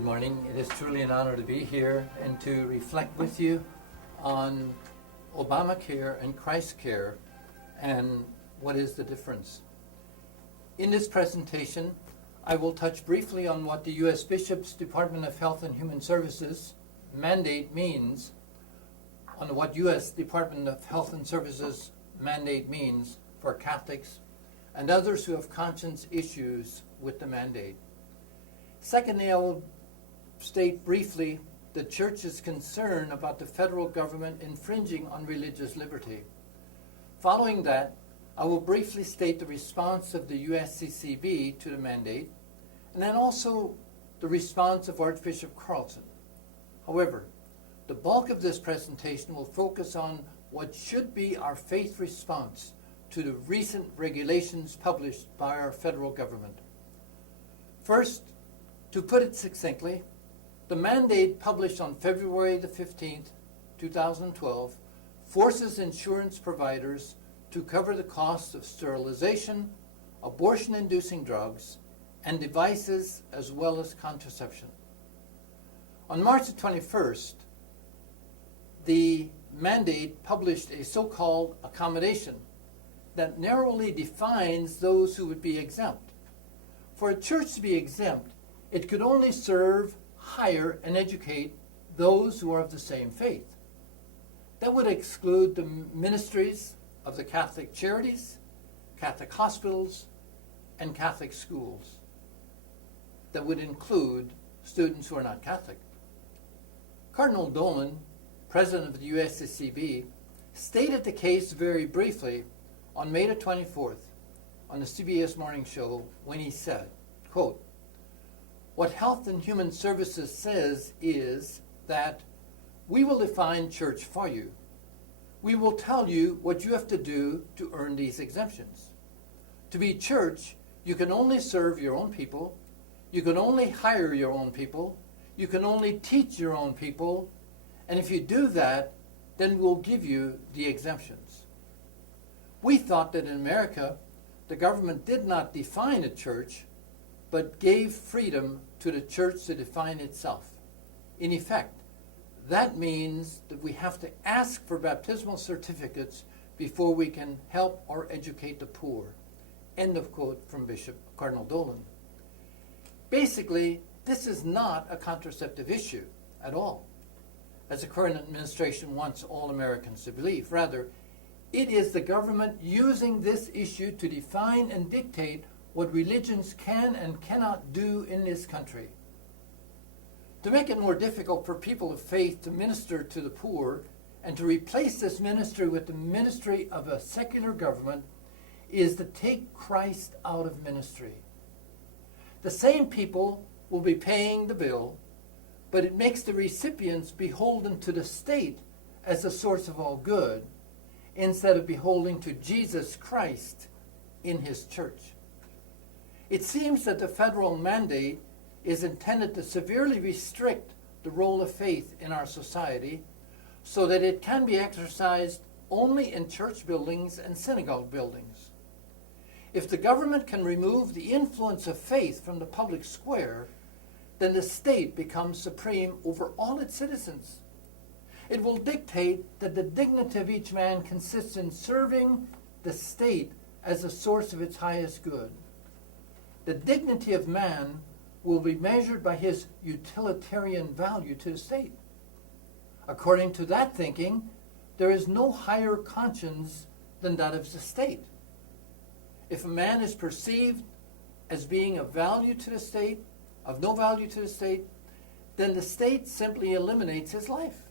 Good morning. It is truly an honor to be here and to reflect with you on Obamacare and Christcare and what is the difference. In this presentation, I will touch briefly on what the U.S. Bishop's Department of Health and Human Services mandate means, on what U.S. Department of Health and Services mandate means for Catholics and others who have conscience issues with the mandate. Secondly, I will state briefly the Church's concern about the federal government infringing on religious liberty. Following that, I will briefly state the response of the USCCB to the mandate, and then also the response of Archbishop Carlson. However, the bulk of this presentation will focus on what should be our faith response to the recent regulations published by our federal government. First, to put it succinctly, the mandate published on February the 15th, 2012, forces insurance providers to cover the costs of sterilization, abortion-inducing drugs, and devices as well as contraception. On March the 21st, the mandate published a so-called accommodation that narrowly defines those who would be exempt. For a church to be exempt, it could only serve, hire, and educate those who are of the same faith. That would exclude the ministries of the Catholic charities, Catholic hospitals, and Catholic schools. That would include students who are not Catholic. Cardinal Dolan, president of the USCCB, stated the case very briefly on May the 24th on the CBS Morning Show when he said, quote, "What Health and Human Services says is that we will define church for you. We will tell you what you have to do to earn these exemptions. To be church, you can only serve your own people, you can only hire your own people, you can only teach your own people, and if you do that, then we'll give you the exemptions." We thought that in America, the government did not define a church, but gave freedom to the church to define itself. In effect, that means that we have to ask for baptismal certificates before we can help or educate the poor. End of quote from Bishop Cardinal Dolan. Basically, this is not a contraceptive issue at all, as the current administration wants all Americans to believe. Rather, it is the government using this issue to define and dictate what religions can and cannot do in this country. To make it more difficult for people of faith to minister to the poor and to replace this ministry with the ministry of a secular government is to take Christ out of ministry. The same people will be paying the bill, but it makes the recipients beholden to the state as the source of all good, instead of beholding to Jesus Christ in his church. It seems that the federal mandate is intended to severely restrict the role of faith in our society so that it can be exercised only in church buildings and synagogue buildings. If the government can remove the influence of faith from the public square, then the state becomes supreme over all its citizens. It will dictate that the dignity of each man consists in serving the state as the source of its highest good. The dignity of man will be measured by his utilitarian value to the state. According to that thinking, there is no higher conscience than that of the state. If a man is perceived as being of value to the state, of no value to the state, then the state simply eliminates his life.